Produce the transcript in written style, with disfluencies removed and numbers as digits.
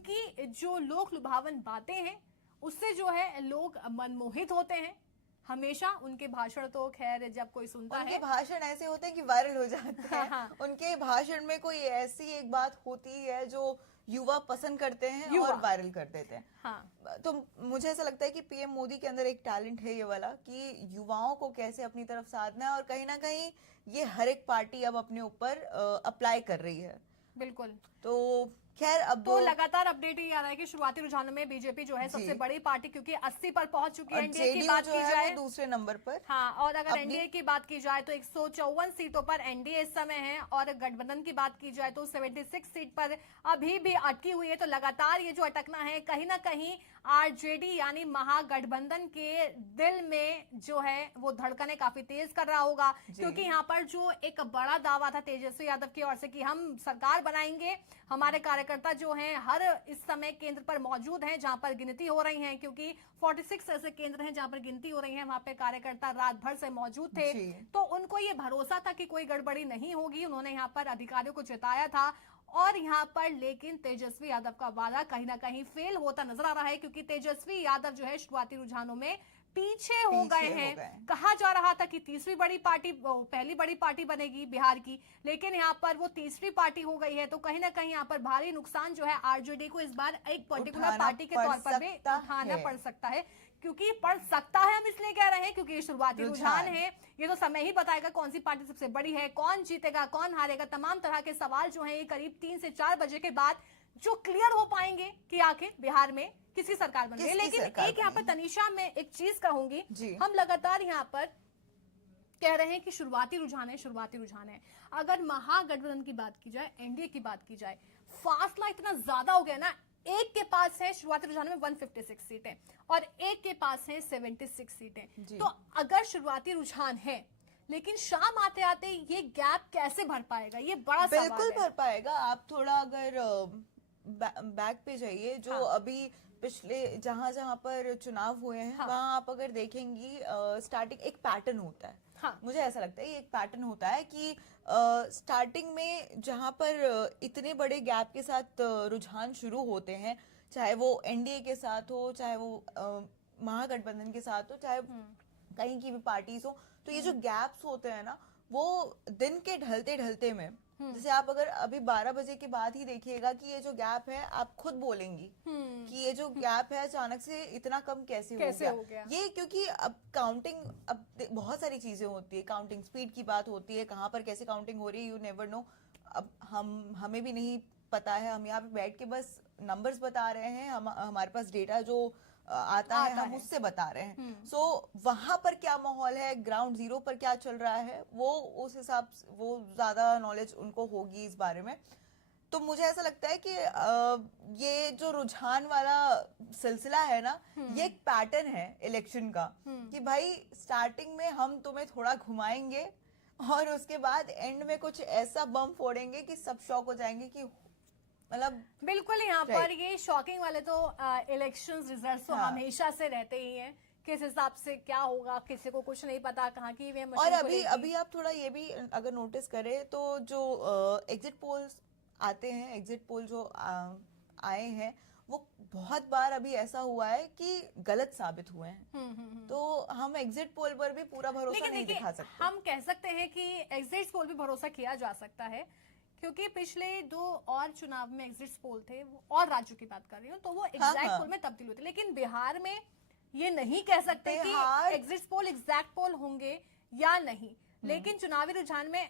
उनकी जो लोक लुभावन बातें हैं उससे जो है लोग मनमोहित होते हैं। हमेशा उनके भाषण तो खैर जब कोई सुनता उनके है, भाषण ऐसे होते हैं कि वायरल हो जाते हैं। हाँ। उनके भाषण में कोई ऐसी एक बात होती है जो युवा पसंद करते हैं युवा। और वायरल कर देते हैं। हाँ। तो मुझे ऐसा लगता है कि पीएम मोदी के अंदर एक टैलेंट है ये वाला कि युवाओं को कैसे अपनी तरफ साधना है, और कहीं ना कहीं ये हर एक पार्टी अब अपने ऊपर अप्लाई कर रही है। बिल्कुल। तो खैर अब तो लगातार अपडेट ये आ रहा है कि शुरुआती रुझानों में बीजेपी जो है सबसे बड़ी पार्टी, क्योंकि 80 पर पहुंच चुकी है। एनडीए की बात की जाए दूसरे नंबर पर। हाँ, और अगर एनडीए की बात की जाए तो 154 सीटों पर एनडीए इस समय है, और गठबंधन की बात की जाए तो 76 सीट पर अभी भी अटकी हुई है। तो लगातार ये जो अटकना है कहीं ना कहीं आरजेडी यानी महागठबंधन के दिल में जो है वो धड़कने काफी तेज कर रहा होगा, क्योंकि यहाँ पर जो एक बड़ा दावा था तेजस्वी यादव की ओर से कि हम सरकार बनाएंगे, हमारे कार्यकर्ता जो हैं हर इस समय केंद्र पर मौजूद हैं जहां पर गिनती हो रही है, क्योंकि 46 ऐसे केंद्र हैं जहां पर गिनती हो रही है, वहां पे कार्यकर्ता रात भर से मौजूद थे। तो उनको ये भरोसा था कि कोई गड़बड़ी नहीं होगी, उन्होंने यहाँ पर अधिकारियों को जिताया था। और यहाँ पर लेकिन तेजस्वी यादव का वादा कहीं ना कहीं फेल होता नजर आ रहा है, क्योंकि तेजस्वी यादव जो है शुरुआती रुझानों में पीछे हो गए हैं। कहा जा रहा था कि तीसरी बड़ी पार्टी, पहली बड़ी पार्टी बनेगी बिहार की, लेकिन यहाँ पर वो तीसरी पार्टी हो गई है। तो कहीं ना कहीं यहाँ पर भारी नुकसान जो है आरजेडी को इस बार एक पर्टिकुलर पार्टी के तौर पर भी उठाना पड़ सकता है। क्योंकि पड़ सकता है हम इसलिए कह रहे हैं क्योंकि ये शुरुआती रुझान है, ये तो समय ही बताएगा कौन सी पार्टी सबसे बड़ी है, कौन जीतेगा कौन हारेगा। तमाम तरह के सवाल जो है ये करीब 3 से 4 बजे के बाद जो क्लियर हो पाएंगे कि आखिर बिहार में किसकी सरकार बन रही है। लेकिन एक यहाँ पर तनीषा मैं एक चीज कहूंगी, हम लगातार यहाँ पर कह रहे हैं कि शुरुआती रुझान है, शुरुआती रुझान है। अगर महागठबंधन की बात की जाए, एनडीए की बात की जाए, फासला इतना ज्यादा हो गया ना, एक के पास है शुरुआती रुझान में 156 सीटें और एक के पास है 76 सीटें। तो अगर शुरुआती रुझान है, लेकिन शाम आते आते ये गैप कैसे भर पाएगा, ये बड़ा सवाल है। बिल्कुल भर पाएगा। आप थोड़ा अगर बैक पे जाइए, जो अभी पिछले जहां जहां पर चुनाव हुए हैं, वहां आप अगर देखेंगी स्टार्टिंग एक पैटर्न होता है। मुझे ऐसा लगता है ये एक पैटर्न होता है कि स्टार्टिंग में जहां पर इतने बड़े गैप के साथ रुझान शुरू होते हैं, चाहे वो एनडीए के साथ हो, चाहे वो महागठबंधन के साथ हो, चाहे कहीं की भी पार्टीज हो, तो ये जो गैप्स होते हैं ना, वो दिन के ढलते ढलते में, जैसे आप अगर अभी 12 बजे के बाद ही देखिएगा कि ये जो गैप है, आप खुद बोलेंगी कि ये जो गैप है अचानक से इतना कम कैसे हो गया। ये क्योंकि अब काउंटिंग, अब बहुत सारी चीजें होती है, काउंटिंग स्पीड की बात होती है, कहाँ पर कैसे काउंटिंग हो रही है, यू नेवर नो। अब हमें भी नहीं पता है, हम यहाँ पे बैठ के बस नंबर्स बता रहे हैं, हमारे पास डेटा जो आता है हम उससे बता रहे हैं। सो वहां पर क्या माहौल है, ग्राउंड जीरो पर क्या चल रहा है, वो उस हिसाब से वो ज्यादा नॉलेज उनको होगी इस बारे में। तो मुझे ऐसा लगता है कि ये जो रुझान वाला सिलसिला है ना, ये एक पैटर्न है इलेक्शन का, कि भाई स्टार्टिंग में हम तुम्हें थोड़ा घुमाएंगे और उसके बाद एंड में कुछ ऐसा बम फोड़ेंगे कि सब शॉक हो जाएंगे कि मतलब बिल्कुल। यहाँ पर ये शॉकिंग वाले तो इलेक्शन रिजल्ट तो हमेशा से रहते ही हैं, किस हिसाब से क्या होगा किसी को कुछ नहीं पता, कहाँ की वे और अभी आप थोड़ा ये भी अगर नोटिस करें तो जो एग्जिट पोल्स आते हैं, एग्जिट पोल जो आए हैं, वो बहुत बार अभी ऐसा हुआ है कि गलत साबित हुए हैं। तो हम एग्जिट पोल पर भी पूरा भरोसा नहीं दिखा सकते। हम कह सकते हैं कि एग्जिट पोल भी भरोसा किया जा सकता है, क्योंकि पिछले 2 और चुनाव में एग्जिट पोल थे, और राज्यों की बात कर रही हूँ, तो वो एग्जैक्ट पोल में तब्दील हुए थे। लेकिन बिहार में ये नहीं कह सकते कि एग्जिट पोल एग्जैक्ट पोल होंगे या नहीं। लेकिन चुनावी रुझान में